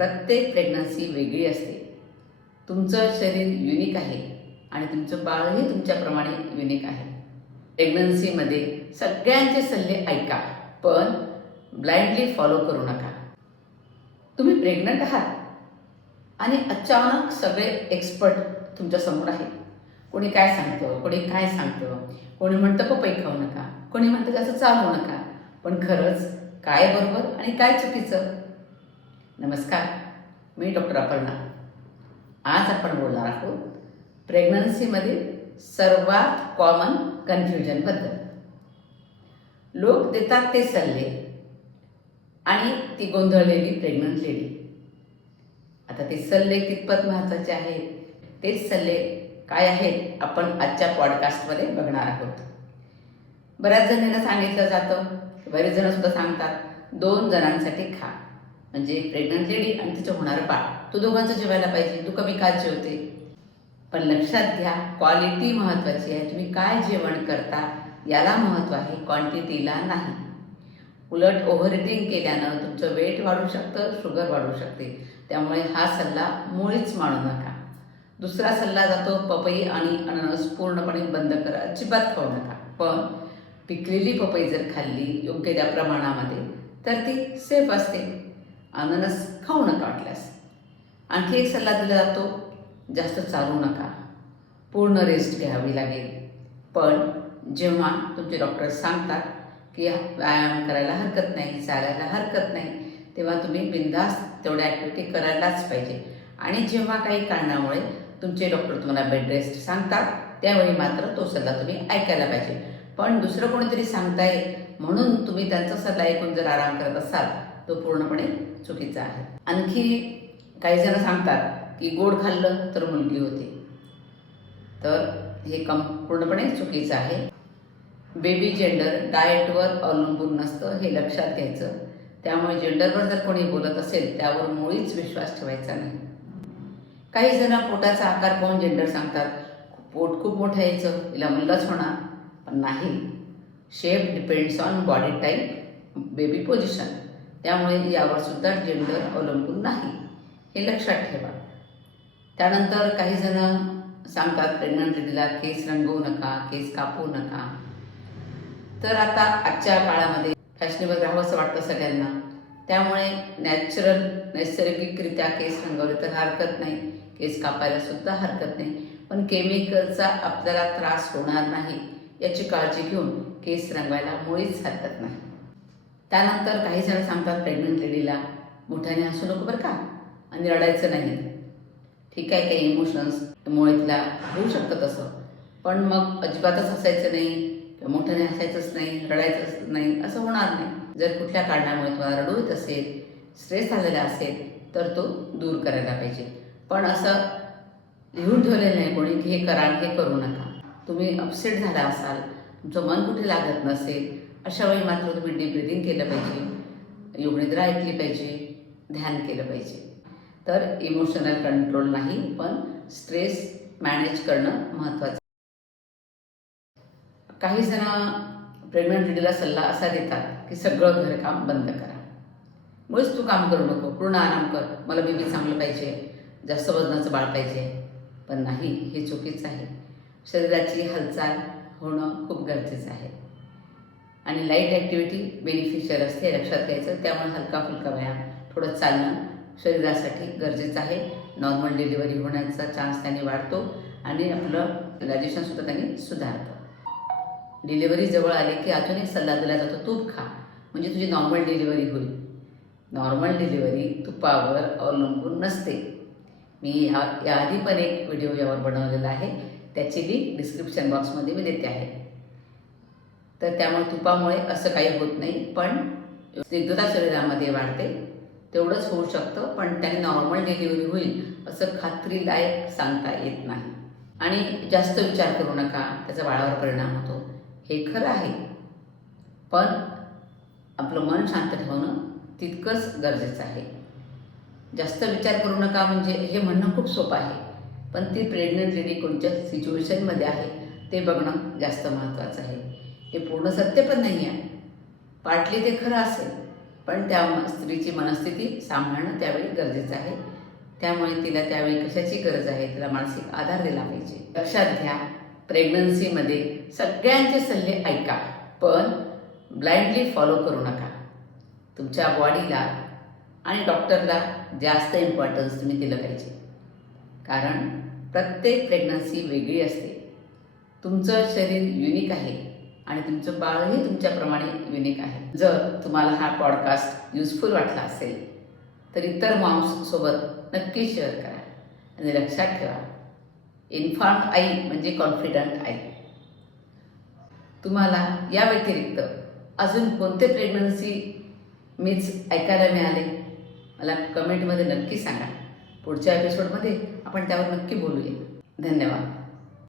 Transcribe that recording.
प्रत्येक प्रेग्नन्सी वेगळी असते. तुमचं शरीर युनिक आहे आणि तुमचं बाळही तुमच्याप्रमाणे युनिक आहे. प्रेग्नन्सीमध्ये सगळ्यांचे सल्ले ऐका, पण ब्लाइंडली फॉलो करू नका. तुम्ही प्रेग्नंट आहात आणि अचानक सगळे एक्सपर्ट तुमच्यासमोर आहेत. कोणी काय सांगतं, कोणी काय सांगतं, कोणी म्हणतं पपई खाऊ नका, कोणी म्हणतं जास्त चालू नका. पण खरंच काय बरोबर आणि काय चुकीचं? नमस्कार, मी डॉक्टर अपर्णा. आज आपण बोलणार आहोत प्रेग्नन्सीमध्ये सर्वात कॉमन कन्फ्युजनबद्दल. लोक देतात ते सल्ले आणि ती गोंधळलेली प्रेग्नंट लेडी. आता ते सल्ले कितपत महत्त्वाचे आहेत, तेच सल्ले काय आहेत आपण आजच्या पॉडकास्टमध्ये बघणार आहोत. बऱ्याच जणांना सांगितलं जातं, बरेच जणसुद्धा सांगतात 2 जणांसाठी खा, म्हणजे प्रेग्नंट लेडी आणि तिचं होणारं बाळ. तू दोघांचं जेवायला पाहिजे, तू कमी का जेवते? पण लक्षात घ्या, क्वालिटी महत्त्वाची आहे. तुम्ही काय जेवण करता याला महत्त्व आहे, क्वांटिटीला नाही. उलट ओव्हर इटिंग केल्यानं तुमचं वेट वाढू शकतं, शुगर वाढू शकते. त्यामुळे हा सल्ला मुळीच मानू नका. दुसरा सल्ला जातो, पपई आणि अननस पूर्णपणे बंद करा, अजिबात खाऊ नका. पण पिकलेली पपई जर खाल्ली योग्य त्या प्रमाणामध्ये तर ती सेफ असते. अननस खाऊ नका वाटल्यास. आणखी एक सल्ला दिला जातो, जास्त चालू नका, पूर्ण रेस्ट घ्यावी लागेल. पण जेव्हा तुमचे डॉक्टर सांगतात की व्यायाम करायला हरकत नाही, चालायला हरकत नाही, तेव्हा तुम्ही बिनधास्त तेवढ्या ॲक्टिव्हिटी करायलाच पाहिजे. आणि जेव्हा काही कारणामुळे तुमचे डॉक्टर तुम्हाला बेड रेस्ट सांगतात त्यावेळी मात्र तो सल्ला तुम्ही ऐकायला पाहिजे. पण दुसरं कोणीतरी सांगताय म्हणून तुम्ही त्यांचा सल्ला ऐकून जर आराम करत असाल तो पूर्णपणे चुकीचा आहे. आणखी काही जण सांगतात की गोड खाल्लं तर मुलगी होते, तर हे पूर्णपणे चुकीचं आहे. बेबी जेंडर डाएटवर अवलंबून नसतं, हे लक्षात घ्यायचं. त्यामुळे जेंडरवर जर कोणी बोलत असेल त्यावर मुळीच विश्वास ठेवायचा नाही. काही जण पोटाचा आकार पाहून जेंडर सांगतात, पोट खूप मोठं यायचं, हिला मुलगाच होणार. पण नाही, shape depends on body type, baby position. त्यामुळे यावर सुद्धा जेंडर अवलंबून नाही, हे लक्षात ठेवा. त्यानंतर काही जण सांगतात प्रेग्नंट लेडीला केस रंगवू नका, केस कापू नका. तर आता आजच्या काळामध्ये फॅशनेबल राहावं असं वाटतं सगळ्यांना. त्यामुळे नैसर्गिकरित्या केस रंगवले तर हरकत नाही, केस कापायला सुद्धा हरकत नाही. पण केमिकलचा आपल्याला त्रास होणार नाही याची काळजी घेऊन केस रंगवायला मुळीच हरकत नाही. त्यानंतर काही जण सांगतात प्रेग्नंट लेडीला मोठ्याने हसू नको बरं का, आणि रडायचं नाही. ठीक आहे, काही इमोशन्समुळे तिला होऊ शकतं तसं, पण मग अजिबातच हसायचं नाही, मोठ्याने हसायचंच नाही, रडायचंच नाही, असं होणार नाही. जर कुठल्या कारणामुळे तुम्हाला रडू येत असेल, स्ट्रेस आलेला असेल तर तो दूर करायला पाहिजे. पण असं लिहून ठेवलेलं नाही कोणी की हे करा हे करू नका. तुम्ही अपसेट झाला असाल, तुमचं मन कुठे लागत नसेल, अशा वेळी मात्र तुम्ही डीप ब्रिदिंग केलं पाहिजे, योगनिद्रा ऐकली पाहिजे, ध्यान केलं पाहिजे. तर इमोशनल कंट्रोल नाही, पण स्ट्रेस मॅनेज करणं महत्त्वाचं. काही जण प्रेग्नंट लेडीला सल्ला असा देतात की सगळं घरकाम बंद करा, मुळेच तू काम करू नको, पूर्ण आराम कर, मला बेबी चांगलं पाहिजे, जास्त वजनाचं बाळ पाहिजे. पण नाही, हे चुकीचं आहे. शरीराची हालचाल होणं खूप गरजेचं आहे आणि लाईट ॲक्टिव्हिटी बेनिफिशियल असते, लक्षात घ्यायचं. त्यामुळे हलका फुलका व्यायाम, थोडं चालणं शरीरासाठी गरजेचं आहे. नॉर्मल डिलिव्हरी होण्याचा चान्स त्याने वाढतो आणि आपलं डायजेशनसुद्धा त्याने सुधारतं. डिलिव्हरी जवळ आली की अजून एक सल्ला दिला जातो, तूप खा, म्हणजे तुझी नॉर्मल डिलिव्हरी होईल. नॉर्मल डिलिव्हरी तुपावर अवलंबून नसते. मी याआधी पण एक व्हिडिओ यावर बनवलेला आहे, त्याची लिंक डिस्क्रिप्शन बॉक्समध्ये मी देते आहे. तर त्यामुळे तुपामुळे असं काही होत नाही, पण स्निग्धता शरीरामध्ये वाढते, तेवढंच होऊ शकतं. पण त्याने नॉर्मल डिलिव्हरी होईल असं खात्रीलायक सांगता येत नाही. आणि जास्त विचार करू नका, त्याचा बाळावर परिणाम होतो, हे खरं आहे. पण आपलं मन शांत ठेवणं तितकंच गरजेचं आहे. जास्त विचार करू नका म्हणजे हे म्हणणं खूप सोपं आहे, पण ती प्रेग्नंट लेडी कोणत्या सिच्युएशनमध्ये आहे ते बघणं जास्त महत्त्वाचं आहे. हे पूर्ण सत्य पण नाही आहे, पार्टली ते खरं असेल, पण त्या स्त्रीची मनस्थिती सांभाळणं त्यावेळी गरजेचं आहे. त्यामुळे तिला त्यावेळी कशाची गरज आहे, तिला मानसिक आधार दिला पाहिजे. लक्षात घ्या, प्रेग्नन्सीमध्ये सगळ्यांचे सल्ले ऐका, पण ब्लाइंडली फॉलो करू नका. तुमच्या बॉडीला आणि डॉक्टरला जास्त इम्पॉर्टन्स तुम्ही दिलं पाहिजे, कारण प्रत्येक प्रेग्नन्सी वेगळी असते. तुमचं शरीर युनिक आहे आणि तुमचं बाळही तुमच्याप्रमाणे युनिक आहे. जर तुम्हाला हा पॉडकास्ट युजफुल वाटला असेल तर इतर मॉम्ससोबत नक्की शेअर करा. आणि लक्षात ठेवा, इन्फॉर्म्ड आई म्हणजे कॉन्फिडंट आई. तुम्हाला या व्यतिरिक्त अजून कोणते प्रेग्नन्सी मिथ्स ऐकायला मिळाले मला कमेंटमध्ये नक्की सांगा. पुढच्या एपिसोडमध्ये आपण त्यावर नक्की बोलूया. धन्यवाद.